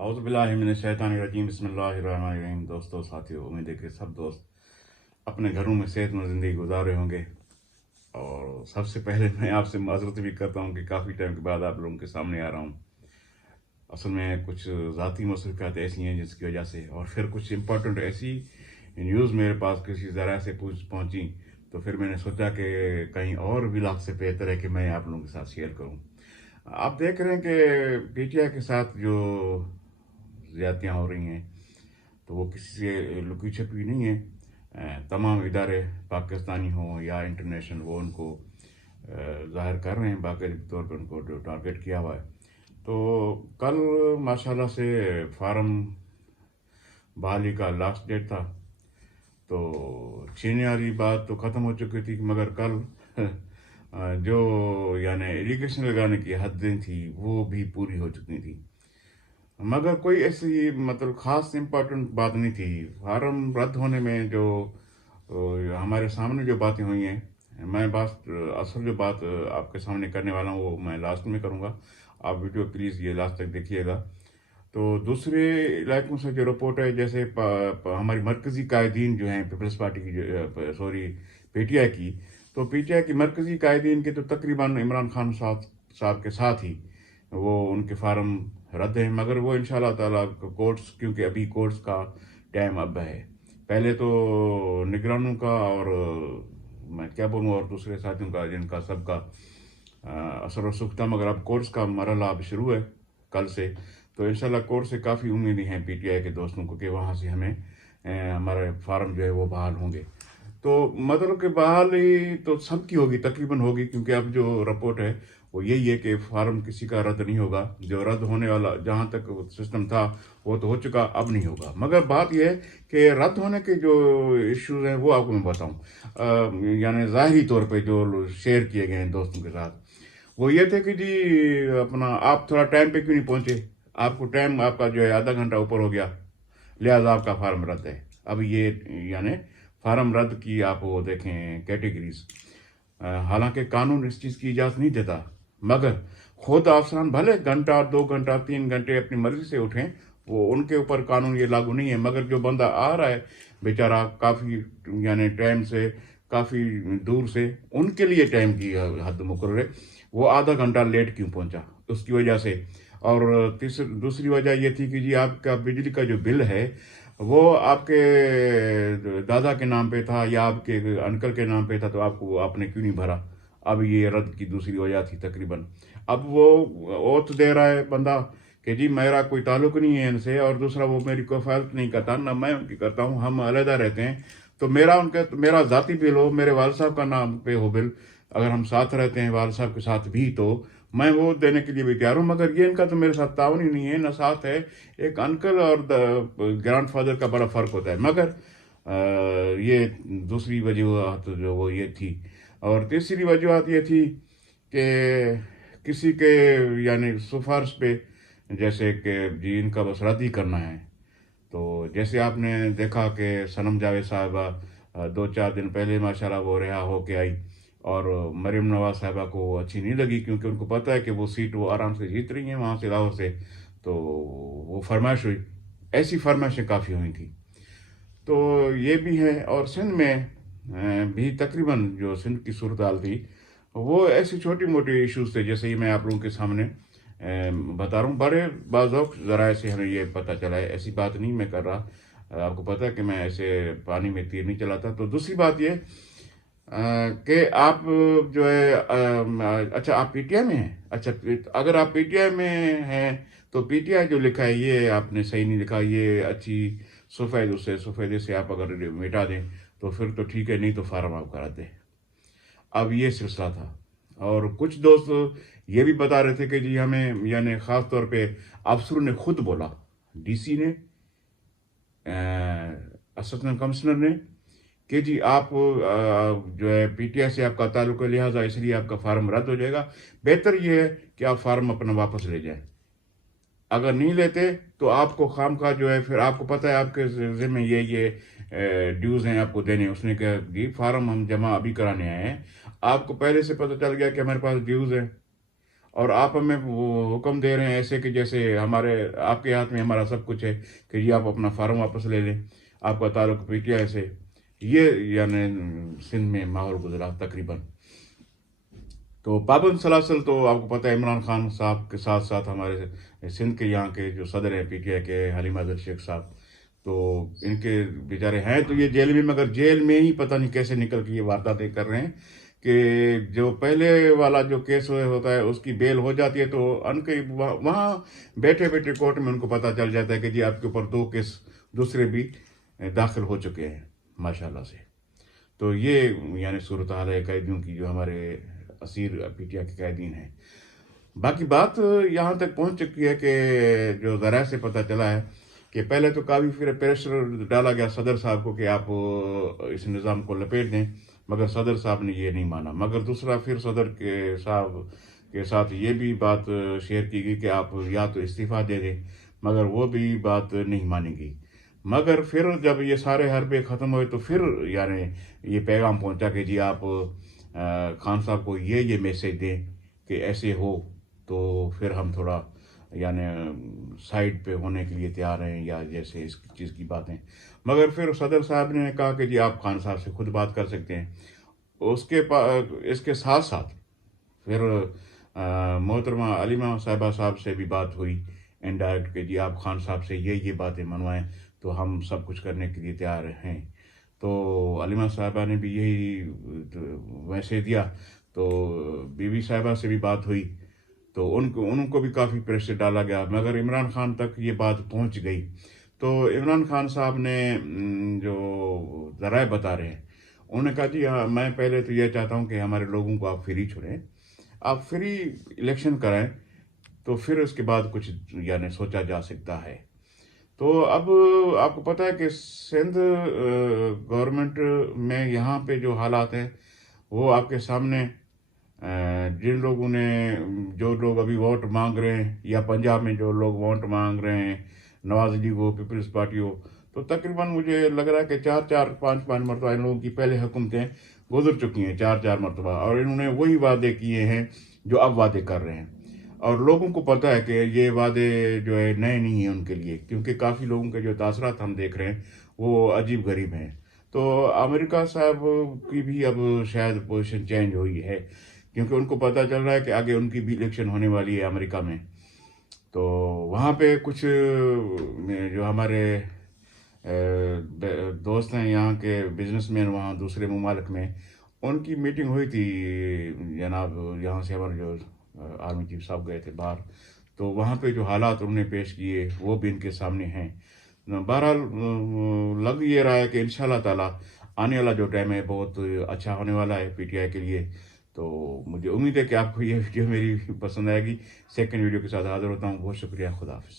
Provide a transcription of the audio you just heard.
औज़ु बिल्लाहि मिनश्शैतानिर्रजीम बिस्मिल्लाहिर्रहमानिर्रहीम। दोस्तों साथियों, उम्मीद है कि सब दोस्त अपने घरों में सेहतमंद ज़िंदगी गुजार रहे होंगे। और सबसे पहले मैं आपसे माज़रत भी करता हूँ कि काफ़ी टाइम के बाद आप लोगों के सामने आ रहा हूँ। असल में कुछ ज़ाती मसरूफ़ियात ऐसी हैं जिसकी वजह से, और फिर कुछ इम्पोर्टेंट ऐसी न्यूज़ मेरे पास किसी ज़रा से पहुँची, तो फिर मैंने सोचा कि कहीं और व्लॉग से बेहतर है कि मैं आप लोगों के साथ शेयर करूँ। आप देख रहे हैं कि पीटीआई के साथ जो ज़्यादतियाँ हो रही हैं, तो वो किसी से लुकी छिपी नहीं है। तमाम इदारे पाकिस्तानी हों या इंटरनेशनल, वो उनको ज़ाहिर कर रहे हैं, बाकायदे तौर पर उनको जो टारगेट किया हुआ है। तो कल माशाल्लाह से फार्म बहाली का लास्ट डेट था, तो छीनने वाली बात तो ख़त्म हो चुकी थी, मगर कल जो यानी एलिगेशन लगाने की हदें थी वो भी पूरी हो चुकी थी, मगर कोई ऐसी मतलब ख़ास इम्पोर्टेंट बात नहीं थी। फार्म रद्द होने में जो हमारे सामने जो बातें हुई हैं, मैं बात असल जो बात आपके सामने करने वाला हूँ वो मैं लास्ट में करूँगा। आप वीडियो प्लीज़ ये लास्ट तक देखिएगा। तो दूसरे इलाकों से जो रिपोर्ट है, जैसे हमारी मरकज़ी कायदीन जो हैं पीपल्स पार्टी की, जो सॉरी पीटीआई की, तो पीटीआई की मरकज़ी कायदीन के तो तकरीबन इमरान खान साहब के साथ ही वो उनके फार्म रद्द हैं, मगर वो इंशाल्लाह ताला कोर्ट्स, क्योंकि अभी कोर्ट्स का टाइम अब है। पहले तो निगरानों का और मैं क्या बोलूँ, और दूसरे साथियों का, जिनका सबका असर और सुख था, मगर अब कोर्स का मरहला अब शुरू है कल से। तो इंशाल्लाह कोर्स से काफ़ी उम्मीदें हैं पीटीआई के दोस्तों को कि वहाँ से हमें हमारे फार्म जो है वो बहाल होंगे। तो मतलब कि बहाली तो सबकी होगी, तकरीबन होगी, क्योंकि अब जो रिपोर्ट है वो यही है कि फार्म किसी का रद्द नहीं होगा। जो रद्द होने वाला जहाँ तक सिस्टम था वो तो हो चुका, अब नहीं होगा। मगर बात यह है कि रद्द होने के जो इश्यूज हैं वो आपको मैं बताऊँ, यानी ज़ाहिरी तौर पे जो शेयर किए गए हैं दोस्तों के साथ, वो ये थे कि जी अपना आप थोड़ा टाइम पे क्यों नहीं पहुँचे, आपको टाइम आपका जो है आधा घंटा ऊपर हो गया, लिहाजा आपका फार्म रद्द है। अब ये यानी फार्म रद्द की आप वो देखें कैटेगरीज, हालांकि कानून इस चीज़ की इजाज़त नहीं देता, मगर खुद अफसरान भले घंटा 2 घंटा 3 घंटे अपनी मर्जी से उठें, वो उनके ऊपर कानून ये लागू नहीं है। मगर जो बंदा आ रहा है बेचारा काफ़ी यानी टाइम से, काफ़ी दूर से, उनके लिए टाइम की हद मुकर्रर है। वो आधा घंटा लेट क्यों पहुंचा, उसकी वजह से। और दूसरी वजह ये थी कि जी आपका बिजली का जो बिल है वो आपके दादा के नाम पे था या आपके अंकल के नाम पे था, तो आपको आपने क्यों नहीं भरा। अब ये रद्द की दूसरी वजह थी तकरीबन। अब वो ओथ दे रहा है बंदा कि जी मेरा कोई ताल्लुक नहीं है इनसे, और दूसरा वो मेरी कोई हिफाजत नहीं करता, ना मैं उनकी करता हूँ, हम अलहदा रहते हैं। तो मेरा ज़ाती बिल हो, मेरे वाल साहब का नाम पे हो बिल, अगर हम साथ रहते हैं वाल साहब के साथ भी, तो मैं वो देने के लिए भी तैयार हूँ। मगर ये इनका तो मेरे साथ तावन ही नहीं है, ना साथ है। एक अंकल और ग्रैंड फादर का बड़ा फ़र्क होता है। मगर ये दूसरी वजूहत जो वो ये थी। और तीसरी वजूहत ये थी कि किसी के यानी सिफारिश पे, जैसे कि जी इनका बस रद्द ही करना है। तो जैसे आपने देखा कि सनम जावेद साहबा 2-4 दिन पहले माशाल्लाह वो रिहा होके आई, और मरीम नवाज साहबा को वो अच्छी नहीं लगी, क्योंकि उनको पता है कि वो सीट वो आराम से जीत रही हैं वहाँ से, लाहौर से। तो वो फरमाइश हुई, ऐसी फरमाइशें काफ़ी हुई थी। तो ये भी है। और सिंध में भी तकरीबन जो सिंध की सूरत हाल थी, वो ऐसी छोटी मोटी इश्यूज थे, जैसे ही मैं आप लोगों के सामने बता रहा हूँ। बड़े बाज़ौक़ ज़राए से हमें ये पता चला है, ऐसी बात नहीं मैं कर रहा। आपको पता है कि मैं ऐसे पानी में तीर नहीं चलाता। तो दूसरी बात ये कि आप जो है अच्छा आप पीटीआई में हैं। अच्छा, अगर आप पीटीआई में हैं तो पीटीआई जो लिखा है ये आपने सही नहीं लिखा, ये अच्छी सफ़ेदे से आप अगर मिटा दें तो फिर तो ठीक है, नहीं तो फार्म आप करा दें। अब ये सिलसिला था। और कुछ दोस्त ये भी बता रहे थे कि जी हमें यानी ख़ास तौर पे अफसरों ने खुद बोला, डीसी ने, असिस्टेंट कमिश्नर ने, कि जी आप जो है पीटीआई से आपका ताल्लुक है, लिहाजा इसलिए आपका फार्म रद्द हो जाएगा। बेहतर ये है कि आप फार्म अपना वापस ले जाएं। अगर नहीं लेते तो आपको खाम खा जो है, फिर आपको पता है आपके ज़िम्मे ये ड्यूज़ हैं आपको देने। उसने कहा कि फार्म हम जमा अभी कराने आए हैं, आपको पहले से पता चल गया कि हमारे पास ड्यूज़ हैं, اور آپ ہمیں وہ حکم دے رہے ہیں ایسے کہ جیسے ہمارے آپ کے ہاتھ میں ہمارا سب کچھ ہے کہ یہ آپ اپنا فارم واپس لے لیں، آپ کا تعلق پی ٹی آئی سے. یہ یعنی سندھ میں ماحول گزرا تقریباً. تو پابند سلاسل تو آپ کو پتہ ہے عمران خان صاحب کے ساتھ ساتھ ہمارے سندھ کے یہاں کے جو صدر ہیں پی ٹی آئی کے حلیم عادل شیخ صاحب، تو ان کے بیچارے ہیں تو یہ جیل میں، مگر جیل میں ہی پتہ نہیں کیسے نکل کے یہ وارداتیں کر رہے ہیں کہ جو پہلے والا جو کیس ہوتا ہے اس کی بیل ہو جاتی ہے تو ان کے وہاں بیٹھے بیٹھے کورٹ میں ان کو پتہ چل جاتا ہے کہ جی آپ کے اوپر 2 کیس دوسرے بھی داخل ہو چکے ہیں ماشاء اللہ سے. تو یہ یعنی صورتحال ہے قیدیوں کی جو ہمارے اسیر پی ٹی آئی کے قیدین ہیں. باقی بات یہاں تک پہنچ چکی ہے کہ جو ذرائع سے پتہ چلا ہے کہ پہلے تو کافی پھر پریشر ڈالا گیا صدر صاحب کو کہ آپ اس نظام کو لپیٹ دیں، مگر صدر صاحب نے یہ نہیں مانا. مگر دوسرا پھر صدر کے صاحب کے ساتھ یہ بھی بات شیئر کی گئی کہ آپ یا تو استعفیٰ دے دیں، مگر وہ بھی بات نہیں مانی گئی. مگر پھر جب یہ سارے حربے ختم ہوئے تو پھر یعنی یہ پیغام پہنچا کہ جی آپ خان صاحب کو یہ میسج دیں کہ ایسے ہو تو پھر ہم تھوڑا یعنی سائڈ پہ ہونے کے لیے تیار ہیں یا جیسے اس چیز کی باتیں. مگر پھر صدر صاحب نے کہا کہ جی آپ خان صاحب سے خود بات کر سکتے ہیں. اس کے ساتھ ساتھ پھر محترمہ علیمہ صاحبہ صاحب سے بھی بات ہوئی انڈائریکٹ کہ جی آپ خان صاحب سے یہ باتیں منوائیں تو ہم سب کچھ کرنے کے لیے تیار ہیں. تو علیمہ صاحبہ نے بھی یہی ویسے دیا. تو بی بی صاحبہ سے بھی بات ہوئی تو ان کو بھی کافی پریشر ڈالا گیا، مگر عمران خان تک یہ بات پہنچ گئی. تو عمران خان صاحب نے جو ذرائع بتا رہے ہیں انہوں نے کہا جی ہاں میں پہلے تو یہ چاہتا ہوں کہ ہمارے لوگوں کو آپ فری چھوڑیں، آپ فری الیکشن کرائیں تو پھر اس کے بعد کچھ یعنی سوچا جا سکتا ہے. تو اب آپ کو پتہ ہے کہ سندھ گورنمنٹ میں یہاں پہ جو حالات ہیں وہ آپ کے سامنے. جن لوگوں نے جو لوگ ابھی ووٹ مانگ رہے ہیں یا پنجاب میں جو لوگ ووٹ مانگ رہے ہیں نواز لیگ ہو پیپلز پارٹی ہو، تو تقریباً مجھے لگ رہا ہے کہ 4-5 مرتبہ ان لوگوں کی پہلے حکومتیں گزر چکی ہیں 4 مرتبہ، اور انہوں نے وہی وعدے کیے ہیں جو اب وعدے کر رہے ہیں. اور لوگوں کو پتہ ہے کہ یہ وعدے جو ہے نئے نہیں ہیں ان کے لیے، کیونکہ کافی لوگوں کے جو تاثرات ہم دیکھ رہے ہیں وہ عجیب غریب ہیں. تو امریکہ صاحب کی بھی اب شاید پوزیشن چینج ہوئی ہے، کیونکہ ان کو پتہ چل رہا ہے کہ آگے ان کی بھی الیکشن ہونے والی ہے امریکہ میں. تو وہاں پہ کچھ جو ہمارے دوست ہیں یہاں کے بزنس مین وہاں دوسرے ممالک میں، ان کی میٹنگ ہوئی تھی جناب. یہاں سے ہمارے جو آرمی چیف صاحب گئے تھے باہر، تو وہاں پہ جو حالات انہوں نے پیش کیے وہ بھی ان کے سامنے ہیں. بہرحال لگ یہ رہا ہے کہ انشاءاللہ تعالیٰ آنے والا جو ٹائم ہے بہت اچھا ہونے والا ہے پی ٹی آئی کے لیے. تو مجھے امید ہے کہ آپ کو یہ ویڈیو میری پسند آئے گی. سیکنڈ ویڈیو کے ساتھ حاضر ہوتا ہوں. بہت شکریہ. خدا حافظ.